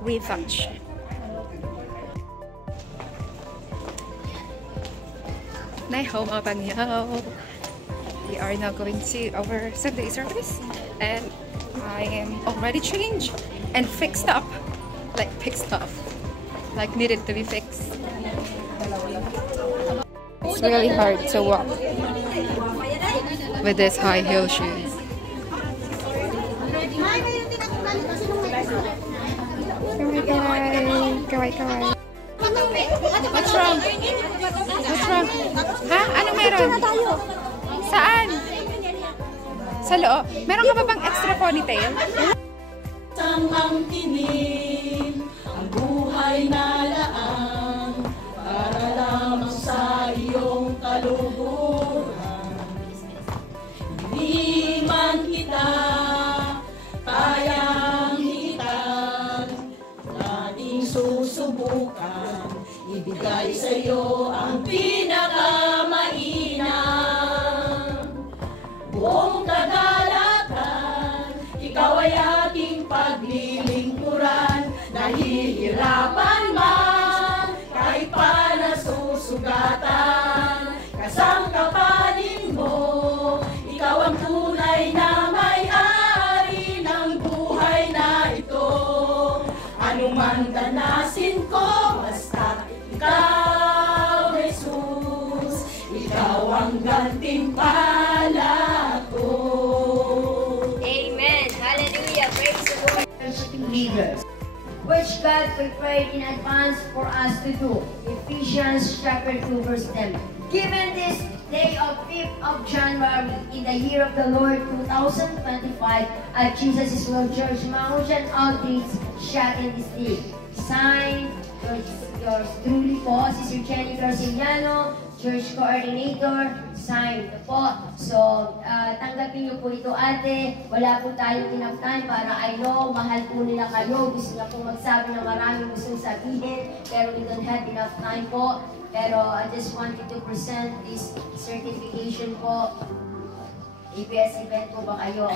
retouch. Nay ho mga pangyaw. We are now going to our Sunday service and I am already changed and fixed up. Like fixed up. Like needed to be fixed. It's really hard to walk with this high heel shoes. Kaway. What's wrong? What's wrong? Ha? Anong meron? Saan? Sa loob? Meron ka ba bang extra ponytail? Ang tinig, ang buhay na laan, para lamang sa iyong kaluguran. Hindi man kita kayang higitan, laging susubukan, ibigay sa iyo ang pinakamainam. Buong kagalakan, ikaw ay aking paglilingkuran. Nahihirapan man, kahit pa nasusugatan, kasangkapanin mo, ikaw ang tunay na may-ari ng buhay na ito. Anuman danasin ko, basta ikaw, Jesus, ikaw ang gantimpala ko. Amen. Hallelujah. Praise the Lord. Leaders, which God prepared in advance for us to do. Ephesians chapter 2 verse 10. Given this day of 5th of January in the year of the Lord 2025 at Jesus' World Church Mountain Outreach Shack in this day. Signed, yours truly po, Sister Jenny Garciliano, Church Coordinator, signed po. So, tanggapin niyo po ito ate. Wala po tayong enough time para I know, mahal po nila kayo. Gusto niya po magsabi na maraming gustong sabihin. Pero we don't have enough time po. Pero I just wanted to present this certification po. APS event po ba kayo?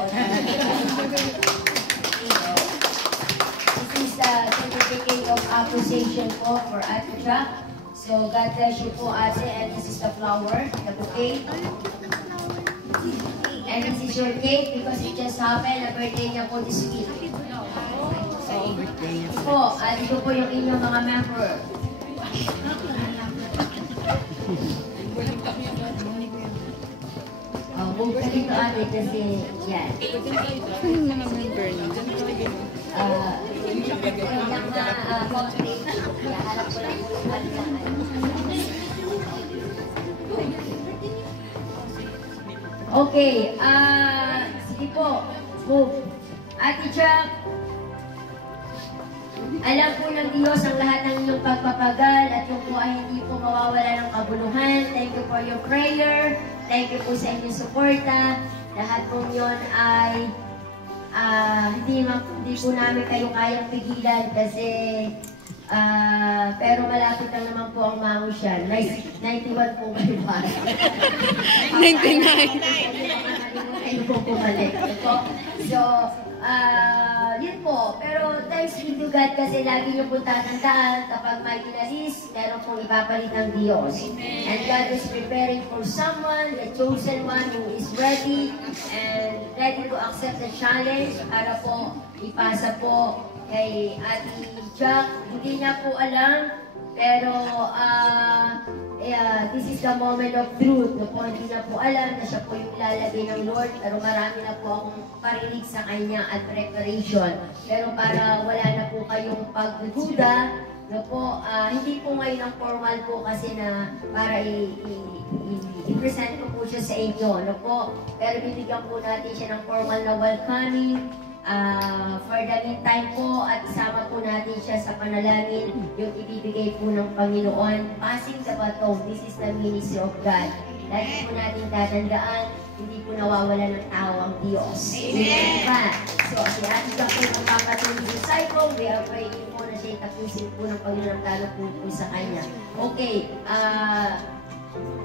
This is the certificate of appreciation po for Ate Jack. So, God bless you po, ate. And this is the flower, the bouquet. And this is your cake because it just happened. Na birthday niya po this week. So, ito po. At ito po yung inyong mga member. Move ka dito, ate, kasi yan. Ano yung mga member niyo? Okay, sige po, move. Ate Jack, alam po ng Diyos ang lahat ng inyong pagpapagal at yung po ay hindi po mawawala ng kabuluhan. Thank you for your prayer. Thank you po sa inyong suporta. Lahat po yun ay hindi po namin kayo kayang pigilan kasi pero malapit lang naman po ang Mausyan. 91 po kayo ba? 99. Kayo po bumalik. So, yun po. Pero thanks be to God kasi lagi niyo po tatandaan kapag may inalis, meron pong ipapalit ng Diyos. And God is preparing for someone, the chosen one who is ready and ready to accept the challenge para po ipasa po kay Ate Jack. Hindi niya po alam, pero this is the moment of truth. No po, hindi na po alam na siya po yung ilalagay ng Lord, pero marami na po akong parinig sa kanya at preparation. Pero para wala na po kayong pagdududa, no po, hindi po ngayon ang formal po kasi na para i-present ko po siya sa inyo, no po. Pero bibigyan po natin siya ng formal na welcoming. For the meantime po, at isama po natin siya sa panalangin, yung ibibigay po ng Panginoon. Passing the baton, this is the ministry of God. Lagi po natin tatandaan, hindi po nawawala ng tao ang Diyos. Amen! So, si Ate Jack po magpapatuloy sa cycle, we are praying po na siya itapusin po ng Panginoon talo po sa kanya. Okay,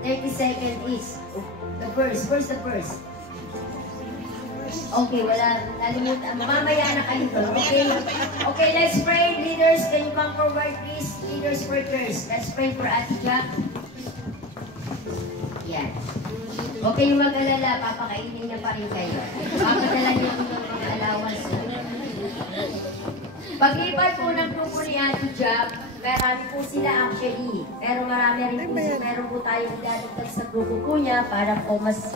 30 seconds is the verse. Where's the verse? Okay, wala. Nalimutan. Mamaya na kayo to. Okay? Okay, let's pray. forward, please. Leaders, workers. Let's pray for Ate Jack. Yan. Huwag kayong mag-alala, papakainin niya pa rin kayo. Papadala niya po ng mga allowance. Pag-iban po ng grupo ni Ate Jack, marami po sila actually. Pero marami rin po, meron po tayong ilalagdag sa grupo po niya para po mas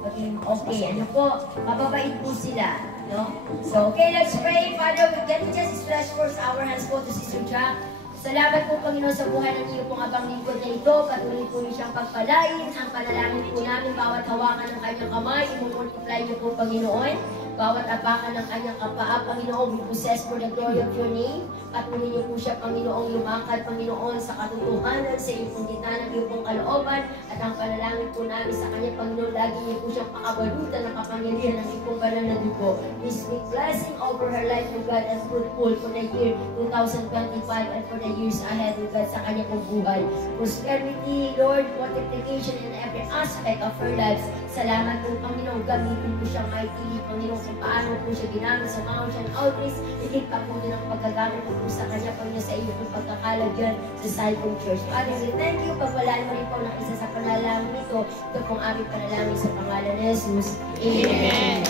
maging okay. Ano po, mababait po sila. No? So, okay, let's pray. Father, can we just stretch forth our hands po to Sister Jack? Salamat po, Panginoon, sa buhay ng iyo pong abang lingkod na ito. Patuloy po niyo siyang pagpalain. Ang panalangin po namin, bawat hawakan ng kanyang kamay, i-multiply niyo po, Panginoon. Bawat apakan ng kanyang kapaa, Panginoon, we possess for the glory of your name. Patuloy niyo po siya, Panginoong, lumangkad, Panginoon, sa katotohanan, sa iyong pong gitna ng iyong pong kalooban. At ang panalangin po namin sa kanya, Panginoon, lagi niyo po siyang pakabalutan ng kapangyarihan ng iyong banal na dugo. We speak blessing over her life, O God, and fruitful for the year 2025 and for the years ahead, O God, sa kanya pong buhay. Prosperity, Lord, multiplication in every aspect of her lives. Salamat po, Panginoon, gamitin po siyang mightily, Panginoon, kung paano po siya ginamit sa mga ocean outreach, higit pa po din ang pagkagamit po sa kanya, Panginoon, sa iyo pong pagkakalagyan sa Cyclone Church. Father, we thank you, pagwalaan mo rin po ng isa sa panalangin nito. Ito pong aming panalangin sa pangalan ni Jesus. Amen.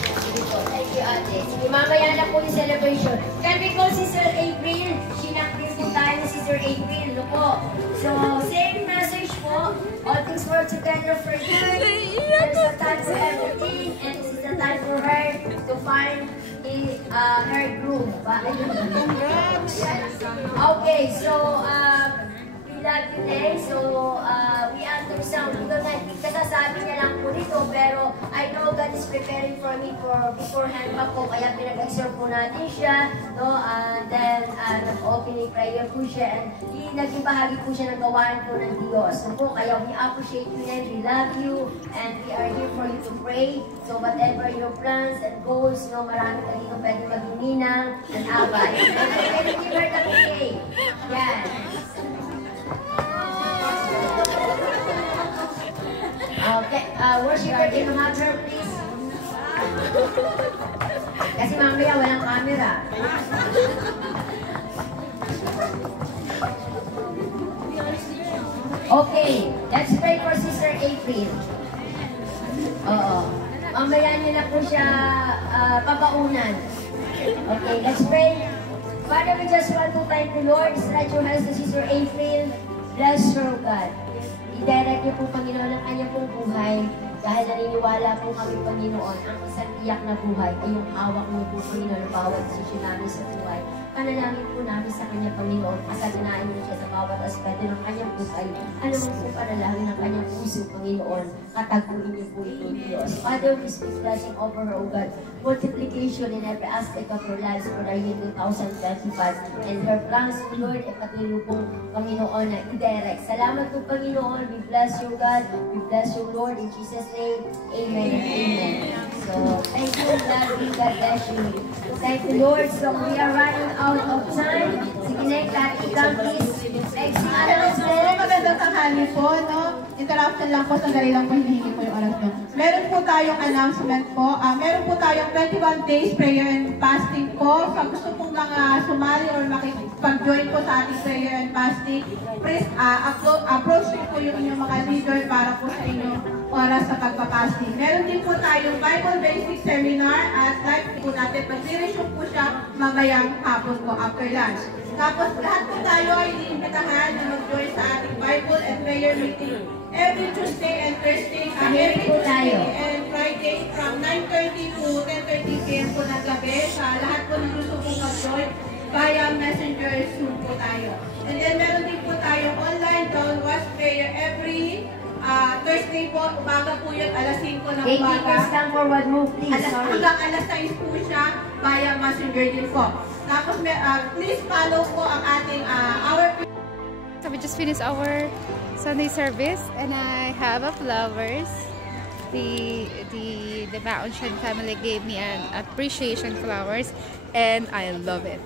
Sige po, thank you, Ate. Sige, mamaya na po yung celebration. Can we call Sister April? Sinaktin po tayo ni Sister April, no po? So, same message po. All things work together for good. There's a time for everything, and this is the time for her to find her groove. Okay, so, we love you, Nay. So, we understand. We don't have kasasabi niya lang po dito, pero I know God is preparing for me for beforehand pa po, kaya pinag-exert po natin siya, no? And then, nag-opening prayer po siya, and naging bahagi po siya ng gawain po ng Diyos. So po, kaya we appreciate you, and we love you, and we are here for you to pray. So whatever your plans and goals, no, marami ka dito pwede maging ninang and abay. And pwede give her the bouquet. Yan. Okay, worshiper, can you hug her, please? Kasi mamaya walang camera. Okay, let's pray for Sister April. Oo. Mamaya niyo na po siya papaunan. Okay, let's pray. Father, we just want to thank the Lord. Stretch your hands to Sister April. Bless her, God. I-direct niyo po, Panginoon, ang kanyang pong buhay. Dahil naniniwala po kami, Panginoon, ang isang tiyak na buhay ay yung hawak niyo po, Panginoon, bawat desisyon namin sa buhay. Panalangin po namin sa kanya, Panginoon, kasaganain niyo siya sa bawat aspeto ng kanyang buhay. Ano mo po panalangin ng kanyang puso, Panginoon, kataguin niyo po ito, Diyos. Father, we speak blessing over her, O God. Multiplication in every aspect of her lives for the year 2025. And her plans, Lord, ay patuloy pong, Panginoon, na i-direct. Salamat po, Panginoon. We bless you, God. We bless you, Lord. In Jesus' name, amen and amen. So, thank you, God. God bless you. Thank you, Lord. So, we are running out of time. Sige na, Kati, come please. Next announcement. Magandang tanghali po, no? Interruption lang po, sandali lang po, hinihingi po yung oras nyo. Meron po tayong announcement po. Meron po tayong 21 days prayer and fasting po. Sa gusto pong mga sumali or makipag-join po sa ating prayer and fasting, please approach po yung inyong mga leader para po sa inyong oras sa pagpapasting. Meron din po tayong Bible Basic Seminar at live po natin. Mag-resume po siya mamayang hapon po after lunch. Tapos lahat po tayo ay iniimbitahan na mag-join sa ating Bible and prayer meeting every Tuesday and Thursday, every Tuesday and Friday from 9:30 to 10:30 p.m. po ng gabi. Sa lahat po ng gusto pong mag-join via Messenger Zoom po tayo. And then meron din po tayong online downwash prayer every Thursday po, umaga po yun, alas 5 ng umaga. Stand forward move, please. Hanggang alas 6 po siya via Messenger din po. Tapos, please follow po ang ating So we just finished our Sunday service, and I have a flowers. The Baonshan family gave me an appreciation flowers, and I love it.